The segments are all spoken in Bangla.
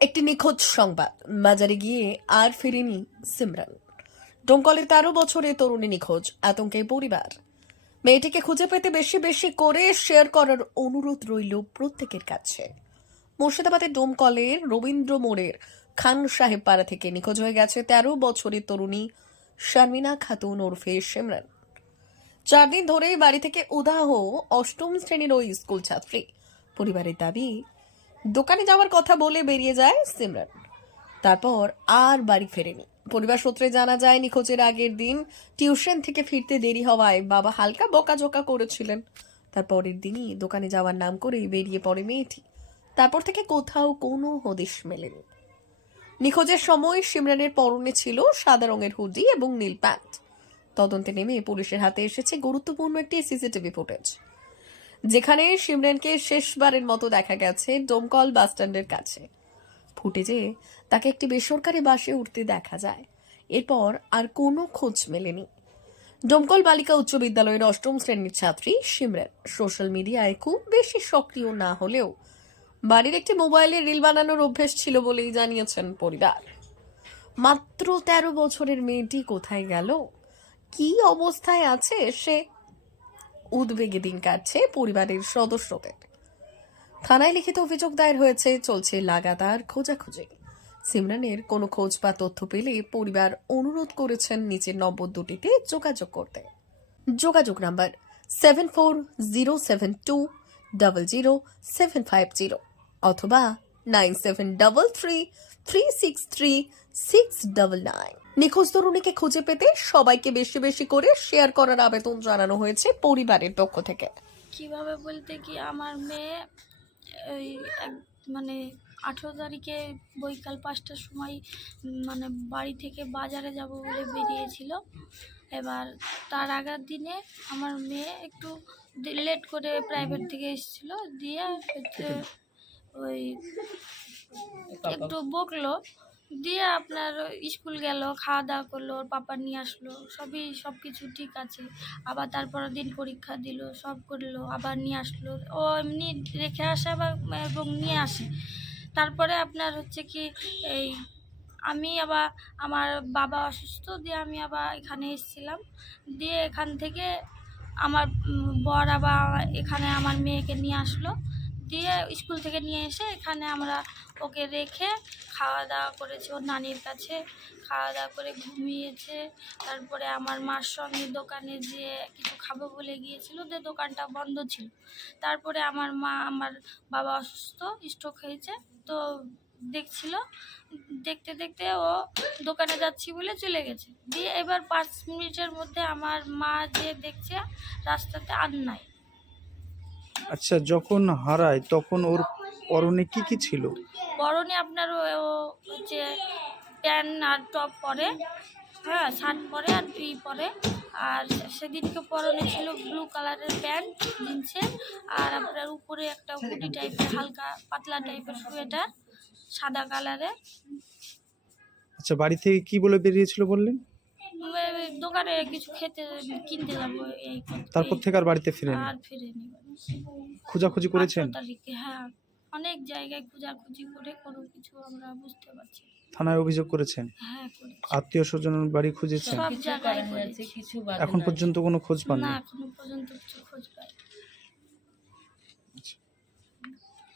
একটি নিখোঁজ সংবাদ। বাজারে গিয়ে আর ফেরেনি সিমরান। ডোমকলের 13 বছরের তরুণী নিখোঁজ, আতঙ্কে পরিবার। মেয়েটিকে খুঁজে পেতে বেশি বেশি করে শেয়ার করার অনুরোধ রইল প্রত্যেকের কাছে। মুর্শিদাবাদের ডোমকলের রবীন্দ্র মোড়ের খান সাহেব পাড়া থেকে নিখোঁজ হয়ে গেছে 13 বছরের তরুণী শারমিনা খাতুন ওরফে সিমরান। 4 দিন ধরেই বাড়ি থেকে উধাহ অষ্টম শ্রেণীর ওই স্কুল ছাত্রী। পরিবারের দাবি, দোকানে যাওয়ার কথা বলে বেরিয়ে যায় সিমরান, তারপর আর বাড়ি ফেরেনি। পরিবার সূত্রে জানা যায়, নিখোঁজের আগের দিন টিউশন থেকে ফিরতে দেরি হওয়ায় বাবা হালকা বকাঝকা করেছিলেন। তারপরের দিনই দোকানে যাওয়ার নাম করেই বেরিয়ে পড়ে মেয়েটি। তারপর থেকে কোথাও কোনো হদিশ মেলেনি। নিখোঁজের সময় সিমরানের পরনে ছিল সাদা রঙের হুডি এবং নীল প্যান্ট। তদন্তে নেমে পুলিশের হাতে এসেছে গুরুত্বপূর্ণ একটি সিসিটিভি ফুটেজ, যেখানে সিমরানকে শেষবারের মতো দেখা গেছে ডোমকল বাসস্ট্যান্ডের কাছে। ফুটেজে তাকে একটি বেসরকারি বাসে উঠতে দেখা যায়। এরপর আর কোনো খোঁজ মেলেনি। ডোমকল বালিকা উচ্চ বিদ্যালয়ের অষ্টম শ্রেণীর ছাত্রী সিমরান সোশ্যাল মিডিয়ায় খুব বেশি সক্রিয় না হলেও বাড়ির একটি মোবাইলে রিল বানানোর অভ্যেস ছিল বলেই জানিয়েছেন পরিবার। মাত্র 13 বছরের মেয়েটি কোথায় গেল, কি অবস্থায় আছে সে, উদ্বেগে দিন কাটছে পরিবারের সদস্যদের। থানায় লিখিত অভিযোগ দায়ের হয়েছে, চলছে লাগাতার খোঁজাখুঁজি। সিমরানের কোনো খোঁজ বা তথ্য পেলে পরিবার অনুরোধ করেছেন নিচের নম্বর দুটিতে যোগাযোগ করতে। যোগাযোগ নাম্বার 7407200750 অথবা 9733363699। নিখোঁজ তরুণীকে খুঁজে পেতে সবাইকে বেশি বেশি করে শেয়ার করার আবেদন জানানো হয়েছে পরিবারের পক্ষ থেকে। কিভাবে বলতে কি, আমার মেয়ে ওই মানে 18 তারিখে বৈকাল 5টার সময় মানে বাড়ি থেকে বাজারে যাব বলে বেরিয়েছিল। এবার তার আগের দিনে আমার মেয়ে একটু লেট করে প্রাইভেট থেকে এসেছিলো, দিয়ে হচ্ছে ওই একটু বকলো, দিয়ে আপনার স্কুল গেল, খাওয়া দাওয়া করলো, ওর পাপা নিয়ে আসলো, সব কিছু ঠিক আছে। আবার তারপরের দিন পরীক্ষা দিল, সব করলো, আবার নিয়ে আসলো। ও এমনি রেখে আসে আবার এবং নিয়ে আসে। তারপরে আপনার হচ্ছে কি, এই আমি আবার আমার বাবা অসুস্থ, দিয়ে আমি আবার এখানে এসেছিলাম। দিয়ে এখান থেকে আমার বর আবার এখানে আমার মেয়েকে নিয়ে আসলো, দিয়ে স্কুল থেকে নিয়ে এসে এখানে আমরা ওকে রেখে খাওয়া দাওয়া করেছি ওর নানির কাছে। খাওয়া দাওয়া করে ঘুমিয়েছে। তারপরে আমার মার সঙ্গে দোকানে যেয়ে কিছু খাবো বলে গিয়েছিল, যে দোকানটা বন্ধ ছিল। তারপরে আমার বাবা অসুস্থ, স্ট্রোক হয়েছে, তো দেখছিল। দেখতে দেখতে ও দোকানে যাচ্ছি বলে চলে গেছে। দিয়ে এবার 5 মিনিটের মধ্যে আমার মা যে দেখছে রাস্তাতে আর নাই। আচ্ছা, যখন হারায় তখন ওর পরনে কি কি ছিল? পরনে আপনার ও হচ্ছে প্যান্ট আর টপ পরে, হ্যাঁ, শার্ট পরে আর পরে। আর সেদিনকে পরনে ছিল ব্লু কালারের প্যান্ট জিন্সের, আর আপনার উপরে একটা হুডি টাইপের হালকা পাতলা টাইপের সোয়েটার সাদা কালারের। আচ্ছা, বাড়ি থেকে কি বলে বেরিয়েছিল বললেন? দোকানে কিছু কিনতে যাবো, এই তারপর থেকে আর বাড়িতে ফিরেনি? আর ফিরেনি। খোঁজাখুঁজি করেছেন? 18 তারিখে, হ্যাঁ, অনেক জায়গায় খোঁজাখুঁজি করে কোনো কিছু আমরা বুঝতে পারছি না। থানায় অভিযোগ করেছেন? হ্যাঁ, করেছি। আত্মীয় স্বজনের বাড়ি খুঁজেছেন? সব জায়গায় করেছি। এখন পর্যন্ত কোনো খোঁজ না, পাননি? এখনো পর্যন্ত কিছু খোঁজ পাই।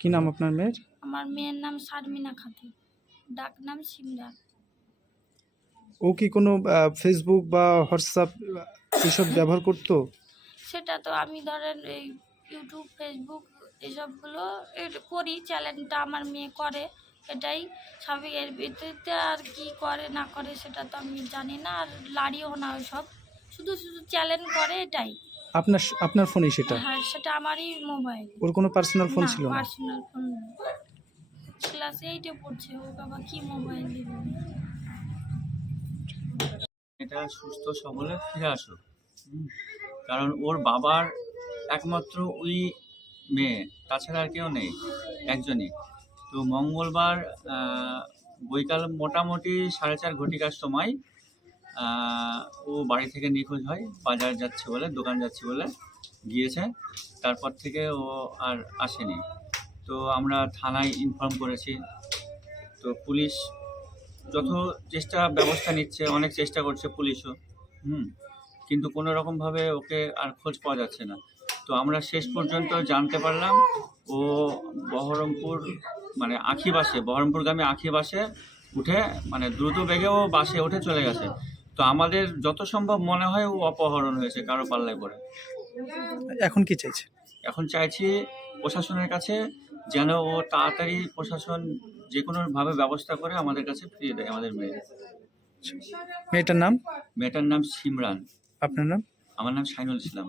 কি নাম আপনার মেয়ের? আমার মেয়ের নাম শারমিনা খাতুন, ডাক নাম সিমরান। ও কি কোনো ফেসবুক বা হোয়াটসঅ্যাপ এসব ব্যবহার করতো? সেটা তো আমি ধরেন এই ইউটিউব, ফেসবুক এসবগুলো করি, চ্যানেলটা আমার মেয়ে করে, এটাই স্বাভাবিক। এর ভিতরে আর কি করে না করে সেটা তো আমি জানি না, আর লাড়িও না ওইসব, শুধু শুধু চ্যানেল করে, এটাই। আপনার ফোনই সেটা? হ্যাঁ, সেটা আমারই মোবাইল। ওর কোনো পার্সোনাল ফোন ছিল না? পার্সোনাল ফোন না। ক্লাস 8-এ পড়ছে, ও বাবা কি মোবাইল দিবে। এটা সুস্থ সবলে ফিরে আসুক। কারণ ওর বাবার একমাত্র ওই মেয়ে, তাছাড়া আর কেউ নেই, একজনই। তো মঙ্গলবার বৈকাল মোটামুটি 4:30 ঘটিকার সময় ও বাড়ি থেকে নিখোঁজ হয়। বাজার যাচ্ছে বলে, দোকান যাচ্ছে বলে গিয়েছে। তারপর থেকে ও আর আসেনি। তো আমরা থানায় ইনফর্ম করেছি। তো পুলিশ যত চেষ্টা ব্যবস্থা নিচ্ছে, অনেক চেষ্টা করছে পুলিশও, কিন্তু কোনো রকমভাবে ওকে আর খোঁজ পাওয়া যাচ্ছে না। তো আমরা শেষ পর্যন্ত জানতে পারলাম ও বহরমপুর মানে বহরমপুরগামী আখি বাসে উঠে মানে দ্রুত বেগে ও বাসে উঠে চলে গেছে। তো আমাদের যত সম্ভব মনে হয় ও অপহরণ হয়েছে কারো পাল্লায় পড়ে। এখন কি চাইছে? এখন চাইছি প্রশাসনের কাছে যেন ও তাড়াতাড়ি প্রশাসন যে কোনোভাবে ব্যবস্থা করে আমাদের কাছে ফিরিয়ে দেয় আমাদের মেয়ে। মেয়েটার নাম? মেয়েটার নাম সিমরান। আপনার নাম? আমার নাম শাইনুল ইসলাম।